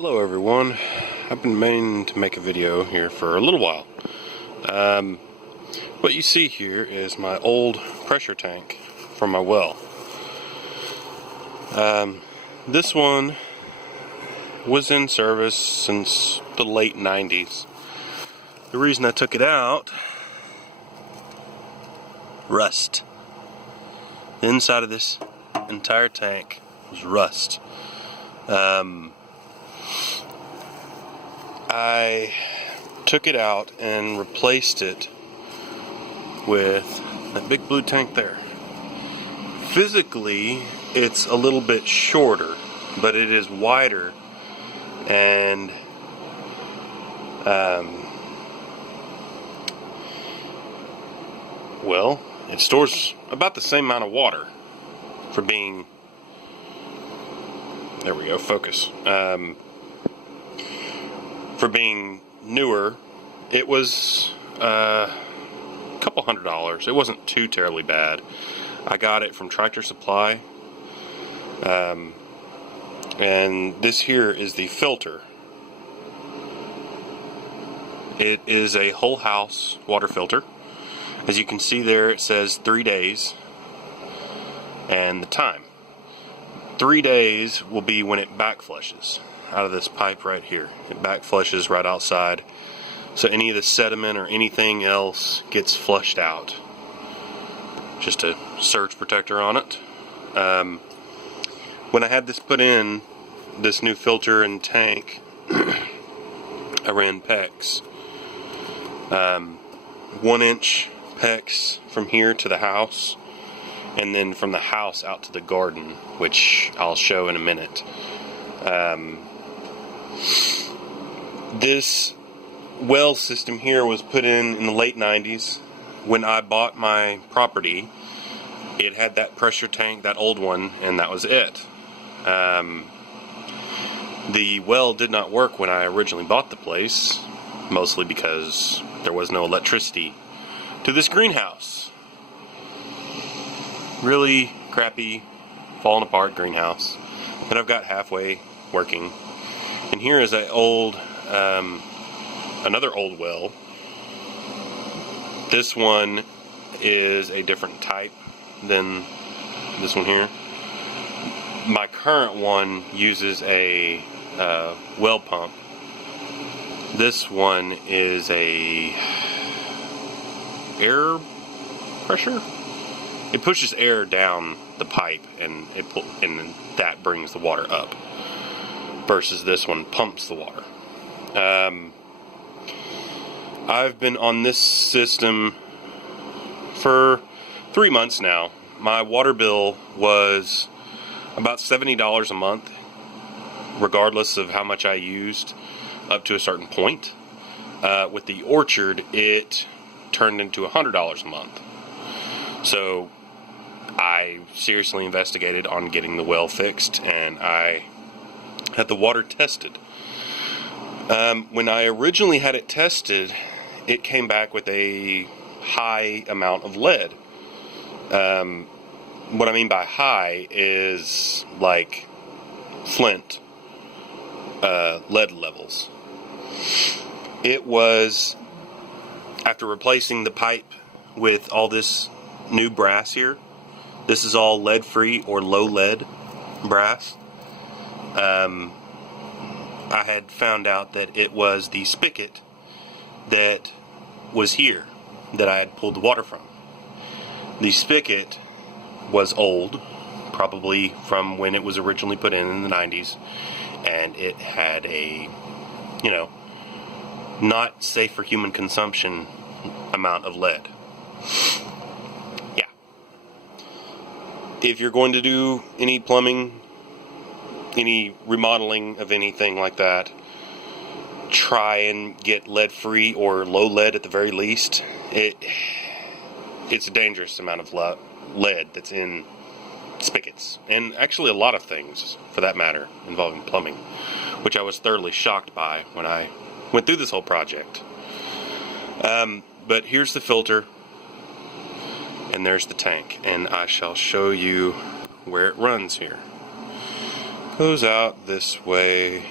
Hello everyone, I've been meaning to make a video here for a little while. What you see here is my old pressure tank from my well. This one was in service since the late 90s. The reason I took it out, rust. The inside of this entire tank was rust. I took it out and replaced it with that big blue tank there. Physically, it's a little bit shorter, but it is wider and well, it stores about the same amount of water for being, there we go, focus. For being newer. It was a couple $100. It wasn't too terribly bad. I got it from Tractor Supply. And this here is the filter. It is a whole house water filter. As you can see there, it says 3 days and the time. 3 days will be when it back flushes out of this pipe right here. It back flushes right outside, so any of the sediment or anything else gets flushed out. Just a surge protector on it. When I had this put in, this new filter and tank, I ran PEX. 1 inch PEX from here to the house, and then from the house out to the garden, which I'll show in a minute. This well system here was put in the late 90s. When I bought my property, it had that pressure tank, that old one, and that was it. The well did not work when I originally bought the place, mostly because there was no electricity to this greenhouse. Really crappy, falling apart greenhouse that I've got halfway working. And here is another old well. This one is a different type than this one here. My current one uses a well pump. This one is a air pressure. It pushes air down the pipe and and that brings the water up. Versus this one pumps the water. I've been on this system for 3 months now. My water bill was about $70 a month, regardless of how much I used, up to a certain point. With the orchard, it turned into $100 a month. So I seriously investigated on getting the well fixed, and I had the water tested. When I originally had it tested, it came back with a high amount of lead. What I mean by high is like Flint lead levels. It was, after replacing the pipe with all this new brass here, this is all lead free or low lead brass. I had found out that it was the spigot that was here that I had pulled the water from. The spigot was old, probably from when it was originally put in the 90s, and it had a, not safe for human consumption amount of lead. Yeah. If you're going to do any plumbing, any remodeling of anything like that, try and get lead free or low lead at the very least. It's a dangerous amount of lead that's in spigots, and actually a lot of things for that matter involving plumbing, which I was thoroughly shocked by when I went through this whole project. But here's the filter, and there's the tank, and I shall show you where it runs here. Goes out this way,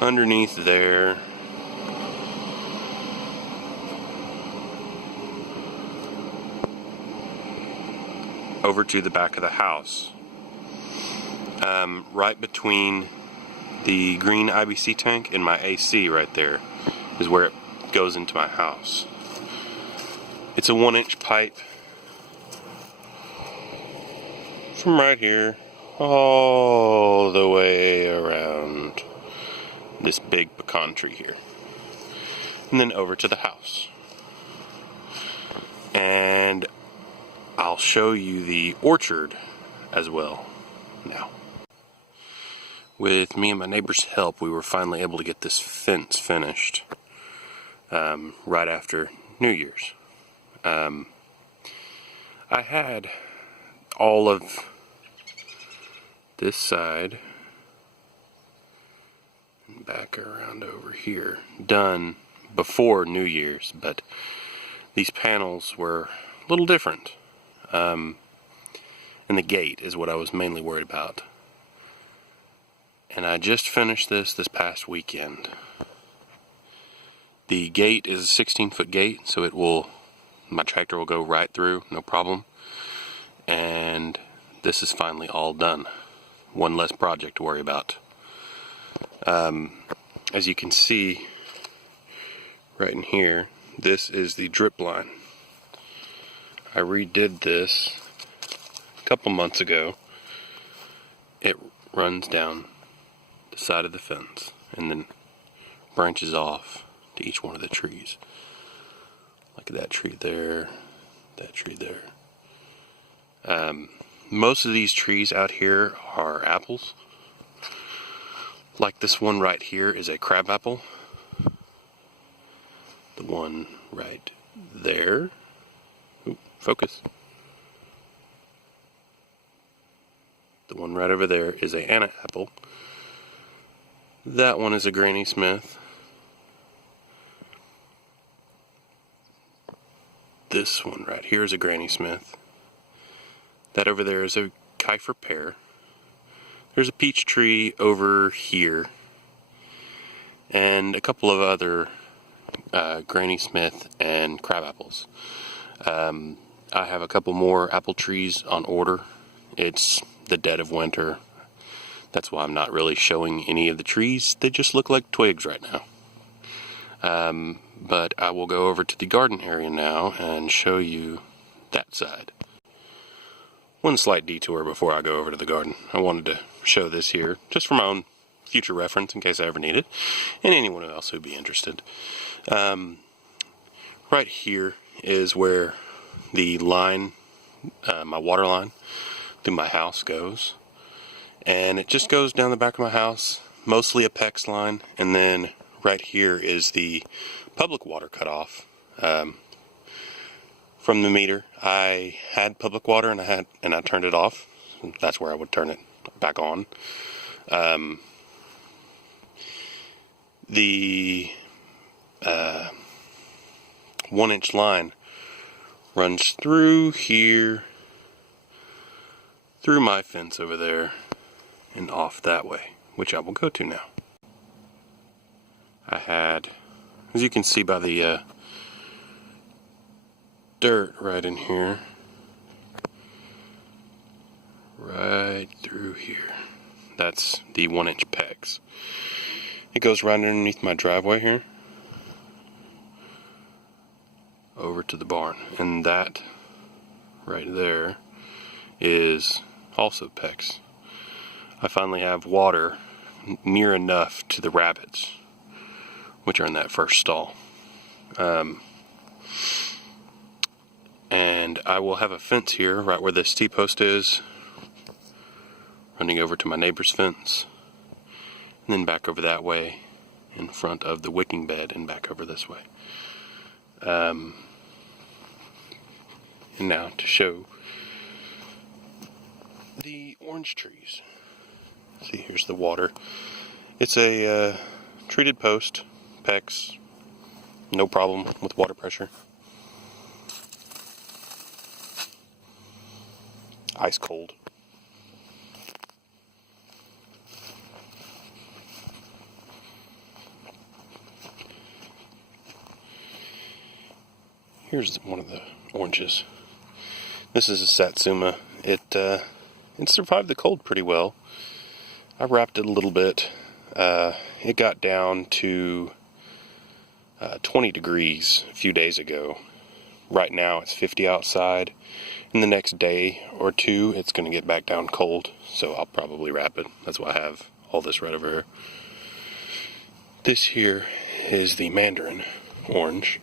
underneath there. Over to the back of the house. Right between the green IBC tank and my AC right there is where it goes into my house. It's a 1-inch pipe from right here all the way around this big pecan tree here, and then over to the house. And I'll show you the orchard as well now. With me and my neighbor's help, we were finally able to get this fence finished right after New Year's. I had all of this side and back around over here done before New Year's, but these panels were a little different. And the gate is what I was mainly worried about. And I just finished this past weekend. The gate is a 16-foot gate, so my tractor will go right through, no problem. And this is finally all done. One less project to worry about. As you can see right in here, this is the drip line. I redid this a couple months ago. It runs down the side of the fence and then branches off to each one of the trees. Like that tree there, that tree there. Most of these trees out here are apples. Like this one right here is a crabapple. The one right there, ooh, focus. The one right over there is a Anna apple. That one is a Granny Smith. This one right here is a Granny Smith. That over there is a Kiefer pear. There's a peach tree over here. And a couple of other Granny Smith and crab apples. I have a couple more apple trees on order. It's the dead of winter. That's why I'm not really showing any of the trees. They just look like twigs right now. But I will go over to the garden area now and show you that side. One slight detour before I go over to the garden. I wanted to show this here, just for my own future reference in case I ever need it, and anyone else who'd be interested. Right here is where the line, my water line through my house goes. And it just goes down the back of my house, mostly a PEX line, and then right here is the public water cutoff from the meter. I had public water and I turned it off. That's where I would turn it back on. The 1-inch line runs through here, through my fence over there, and off that way, which I will go to now. I had, as you can see by the dirt right in here, right through here. That's the 1-inch PEX. It goes right underneath my driveway here, over to the barn, and that right there is also PEX. I finally have water near enough to the rabbits, which are in that first stall. And I will have a fence here, right where this T-post is, running over to my neighbor's fence, and then back over that way, in front of the wicking bed, and back over this way. And now to show the orange trees. See, here's the water. It's a treated post, PEX, no problem with water pressure. Ice cold. Here's one of the oranges. This is a Satsuma. It survived the cold pretty well. I wrapped it a little bit. It got down to 20 degrees a few days ago. Right now it's 50 outside. In the next day or two, it's going to get back down cold, so I'll probably wrap it. That's why I have all this right over here. This here is the mandarin orange.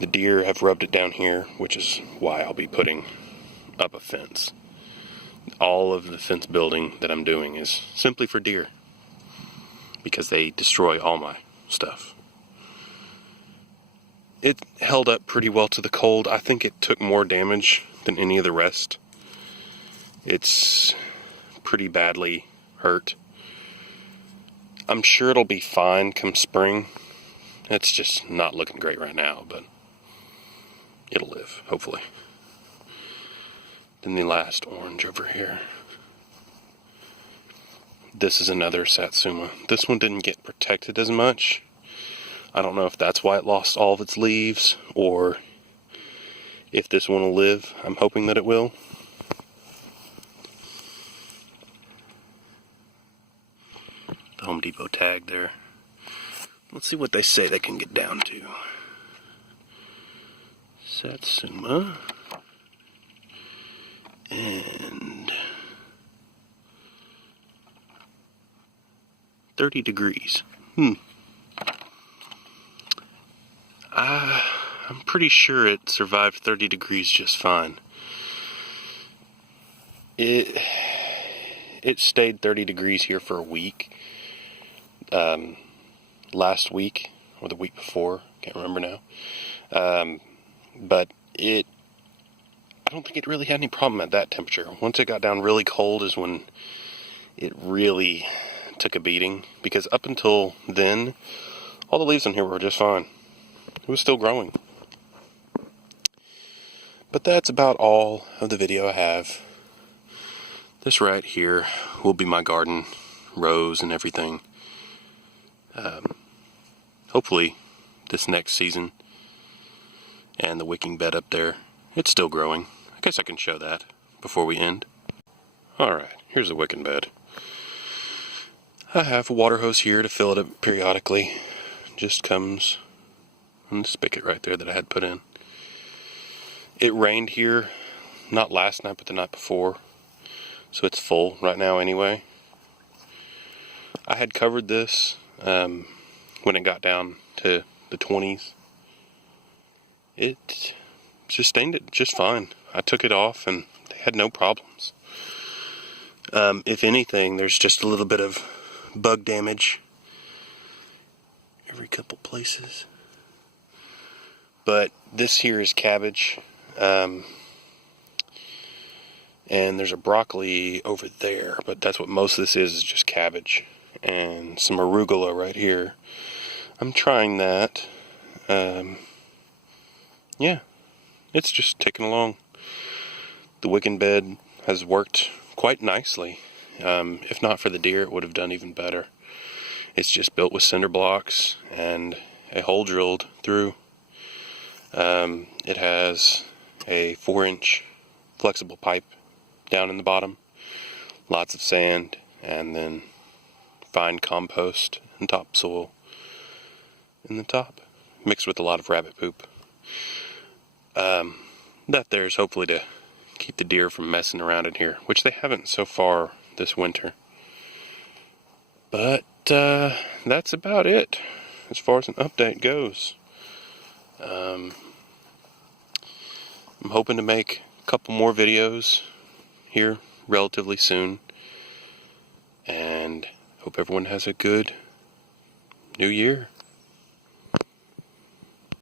The deer have rubbed it down here, which is why I'll be putting up a fence. All of the fence building that I'm doing is simply for deer, because they destroy all my stuff. It held up pretty well to the cold. I think it took more damage than any of the rest. It's pretty badly hurt. I'm sure it'll be fine come spring. It's just not looking great right now, but it'll live, hopefully. Then the last orange over here. This is another Satsuma. This one didn't get protected as much. I don't know if that's why it lost all of its leaves, or if this one will live. I'm hoping that it will. The Home Depot tag there. Let's see what they say they can get down to. Satsuma. And 30 degrees. I'm pretty sure it survived 30 degrees just fine. It stayed 30 degrees here for a week. Last week, or the week before, can't remember now. But I don't think it really had any problem at that temperature. Once it got down really cold is when it really took a beating, because up until then, all the leaves in here were just fine. It was still growing. But that's about all of the video I have. This right here will be my garden, rows and everything. Hopefully this next season. And the wicking bed up there, it's still growing. I guess I can show that before we end. Alright, here's the wicking bed. I have a water hose here to fill it up periodically. Just comes on the spigot right there that I had put in. It rained here, not last night, but the night before. So it's full right now anyway. I had covered this when it got down to the 20s. It sustained it just fine. I took it off and they had no problems. If anything, there's just a little bit of bug damage every couple places. But this here is cabbage. And there's a broccoli over there, but that's what most of this is just cabbage. And some arugula right here. I'm trying that. Yeah, it's just ticking along. The wicking bed has worked quite nicely. If not for the deer, it would have done even better. It's just built with cinder blocks and a hole drilled through. It has a 4-inch flexible pipe down in the bottom, lots of sand, and then fine compost and topsoil in the top, mixed with a lot of rabbit poop. That there is hopefully to keep the deer from messing around in here, which they haven't so far this winter. But that's about it as far as an update goes. I'm hoping to make a couple more videos here relatively soon, and hope everyone has a good new year.